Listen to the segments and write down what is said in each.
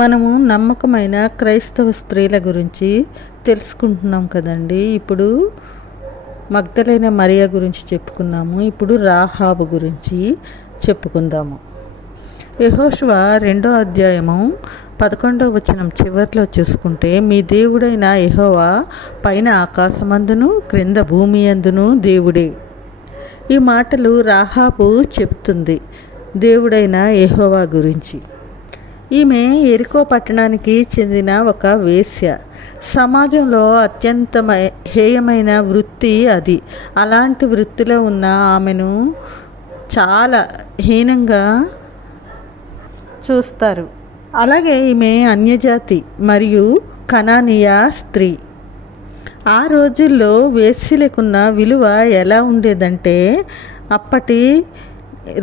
మనము నమ్మకమైన క్రైస్తవ స్త్రీల గురించి తెలుసుకుంటున్నాం కదండి. ఇప్పుడు మగ్దలైన మరియ గురించి చెప్పుకున్నాము. ఇప్పుడు రాహాబు గురించి చెప్పుకుందాము. యెహోషువ 2వ అధ్యాయము 11వ వచనం చివరిలో చూసుకుంటే, మీ దేవుడైన యెహోవా పైన ఆకాశమందును క్రింద భూమి అందును దేవుడే. ఈ మాటలు రాహాబు చెప్తుంది దేవుడైన యెహోవా గురించి. ఈమె యెరికో పట్టణానికి చెందిన ఒక వేశ్య. సమాజంలో అత్యంత హేయమైన వృత్తి అది. అలాంటి వృత్తిలో ఉన్న ఆమెను చాలా హీనంగా చూస్తారు. అలాగే ఈమె అన్యజాతి మరియు కనానీయ స్త్రీ. ఆ రోజుల్లో వేశ్యలకున్న విలువ ఎలా ఉండేదంటే, అప్పటి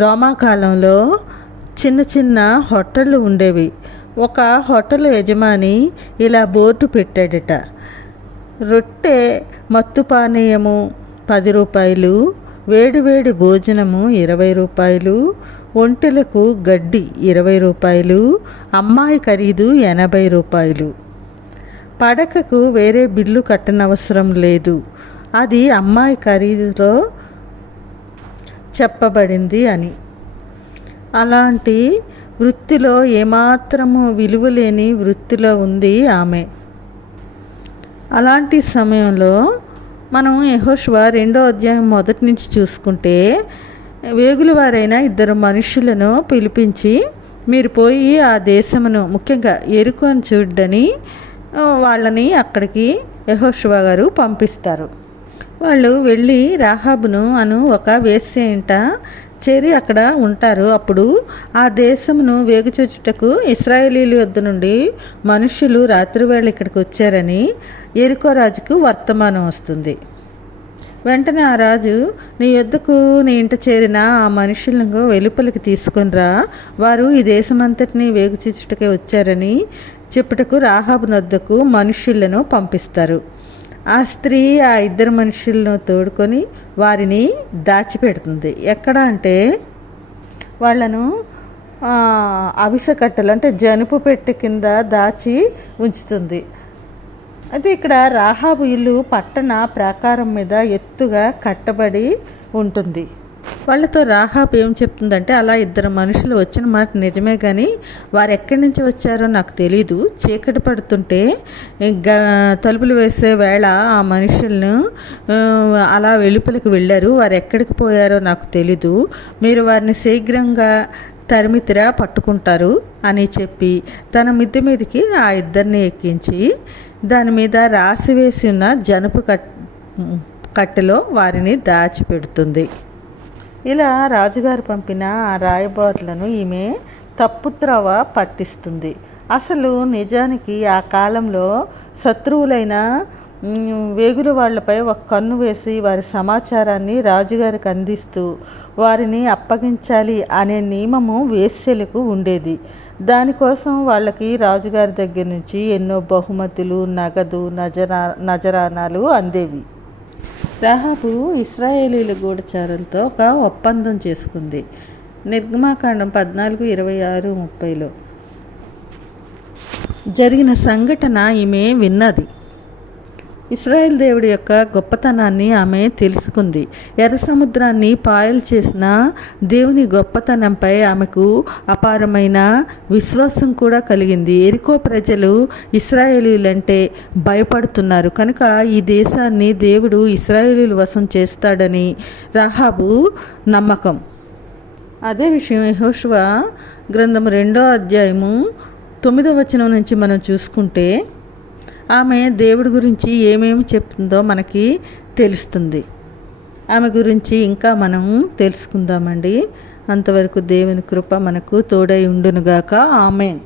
రోమాకాలంలో చిన్న చిన్న హోటళ్ళు ఉండేవి. ఒక హోటల్ యజమాని ఇలా బోర్డు పెట్టాడట: రొట్టె మత్తు పానీయము 10 రూపాయలు, వేడివేడి భోజనము 20 రూపాయలు, ఒంటెలకు గడ్డి 20 రూపాయలు, అమ్మాయి ఖరీదు 80 రూపాయలు. పడకకు వేరే బిల్లు కట్టనవసరం లేదు, అది అమ్మాయి ఖరీదులో చెప్పబడింది అని. అలాంటి వృత్తిలో ఏమాత్రము విలువలేని వృత్తిలో ఉంది ఆమె. అలాంటి సమయంలో మనం యెహోషువ 2వ అధ్యాయం మొదటి నుంచి చూసుకుంటే, వేగుల వారైన 2 మనుషులను పిలిపించి, మీరు పోయి ఆ దేశమును, ముఖ్యంగా యెరికోను చూడ్డని వాళ్ళని అక్కడికి యెహోషువ గారు పంపిస్తారు. వాళ్ళు వెళ్ళి రాహాబును అను ఒక వేశ్య ఇంట చేరి అక్కడ ఉంటారు. అప్పుడు ఆ దేశమును వేగుచూచుటకు ఇశ్రాయేలీయుల యొద్ద నుండి మనుషులు రాత్రివేళ ఇక్కడికి వచ్చారని యెరికో రాజుకు వర్తమానం వస్తుంది. వెంటనే ఆ రాజు, నీ యొద్దకు నీ ఇంట చేరిన ఆ మనుషులను వెలుపలికి తీసుకొనిరా, వారు ఈ దేశమంతటిని వేగుచూచుటకే వచ్చారని చెప్పుటకు రాహాబు వద్దకు మనుషులను పంపిస్తారు. ఆ స్త్రీ ఆ 2 మనుషులను తోడుకొని వారిని దాచిపెడుతుంది. ఎక్కడ అంటే, వాళ్ళను అవిసెకట్టెలు అంటే జనుపు పెట్టె కింద దాచి ఉంచుతుంది. అయితే ఇక్కడ రాహాబు ఇల్లు పట్టణ ప్రాకారం మీద ఎత్తుగా కట్టబడి ఉంటుంది. వాళ్ళతో రాహాబు ఏం చెప్తుందంటే, అలా 2 మనుషులు వచ్చిన మాట నిజమే, కానీ వారు ఎక్కడి నుంచి వచ్చారో నాకు తెలీదు. చీకటి పడుతుంటే తలుపులు వేసే వేళ ఆ మనుషులను అలా వెలుపలికి వెళ్ళారు. వారు ఎక్కడికి పోయారో నాకు తెలీదు. మీరు వారిని శీఘ్రంగా తరిమితిరా పట్టుకుంటారు అని చెప్పి తన మిద్దె మీదకి ఆ 2ని ఎక్కించి దాని మీద రాసివేసి ఉన్న జనుపు కట్టెలో వారిని దాచిపెడుతుంది. ఇలా రాజుగారు పంపిన ఆ రాయబారులను ఈమె తప్పుత్రవ పట్టిస్తుంది. అసలు నిజానికి ఆ కాలంలో శత్రువులైన వేగుల వాళ్లపై ఒక కన్ను వేసి వారి సమాచారాన్ని రాజుగారికి అందిస్తూ వారిని అప్పగించాలి అనే నియమము వేశ్యలకు ఉండేది. దానికోసం వాళ్ళకి రాజుగారి దగ్గర నుంచి ఎన్నో బహుమతులు, నగదు, నజరానాలు అందేవి. రాహాబు ఇశ్రాయేలీల గూఢచారులతో ఒక ఒప్పందం చేసుకుంది. నిర్గమాకాండం 14:26-30లో జరిగిన సంఘటన ఈమె విన్నది. ఇశ్రాయేల్ దేవుడి యొక్క గొప్పతనాన్ని ఆమె తెలుసుకుంది. ఎర్ర సముద్రాన్ని పాయలు చేసిన దేవుని గొప్పతనంపై ఆమెకు అపారమైన విశ్వాసం కూడా కలిగింది. యెరికో ప్రజలు ఇశ్రాయేలీలంటే భయపడుతున్నారు కనుక ఈ దేశాన్ని దేవుడు ఇశ్రాయేలీల వశం చేస్తాడని రాహాబు నమ్మకం. అదే విషయం యెహోషువ గ్రంథం 2వ అధ్యాయము 9వ వచనం నుంచి మనం చూసుకుంటే, ఆమె దేవుడి గురించి ఏమేమి చెప్తుందో మనకి తెలుస్తుంది. ఆమె గురించి ఇంకా మనం తెలుసుకుందామండి. అంతవరకు దేవుని కృప మనకు తోడై ఉండునుగాక. ఆమేన్.